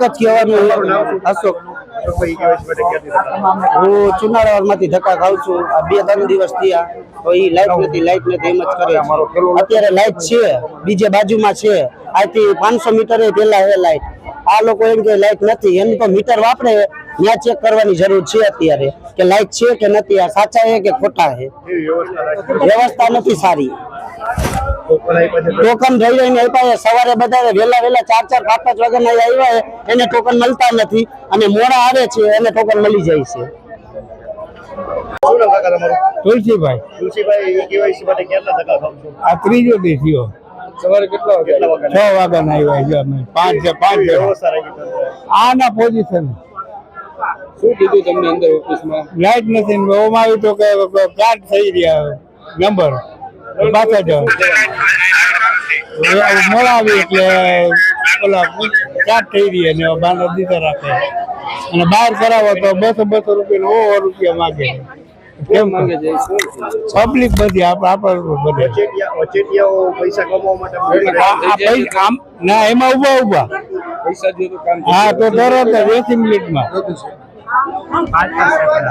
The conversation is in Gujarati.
એક જ કહેવાનું અશોક હું ચુનાળા માંથી ધક્કા ખાઉં છું આ 2-3 દિવસ થયા તો એ લાઈટ નથી એમ જ કરે અત્યારે લાઈટ છે બીજે બાજુમાં છે આથી 500 મીટર પેલા હે લાઈટ આ લોકો એમ કે લાઈટ નથી એમ તો મીટર વાપરે ત્યાં ચેક કરવાની જરૂર છે અત્યારે કે લાઈટ છે કે નથી આ સાચા છે કે ખોટા છે વ્યવસ્થા નથી સારી ટોકન થઈ રહીને આપ્યા સવારે બધા વહેલા 4-4 5-5 વાગ્યાના આવ્યા એને ટોકન મળતા નથી અને મોડા આવે છે એને ટોકન મળી જાય છે તુલસીભાઈ કેવાયસી માટે કેટલા ટકા ખાવ છો? આ ત્રીજો દી થયો સવારે કેટલા વાગે 6 વાગ્યાના આવ્યા અમે 5 આના પોઝિશન શું કીધું તમને અંદર ઓફિસમાં? લાઈટ નથી ને ઓમાં આવ્યું તો કે કાર્ડ થઈ રહ્યા નંબર પાછા જાવ મોડા આવી એટલે ઓલા કાર્ડ થઈ રહ્યા ને બાંધો દીધા રાખે અને બહાર કરાવો તો 200 રૂપિયા માગે કેમ માંગે છે? પબ્લિક બધી આપણા બધે વચેટિયાઓ પૈસા કમાવા માટે ના એમાં ઉભા પૈસા જો તો કામ હા તો તરત 20 મિનિટમાં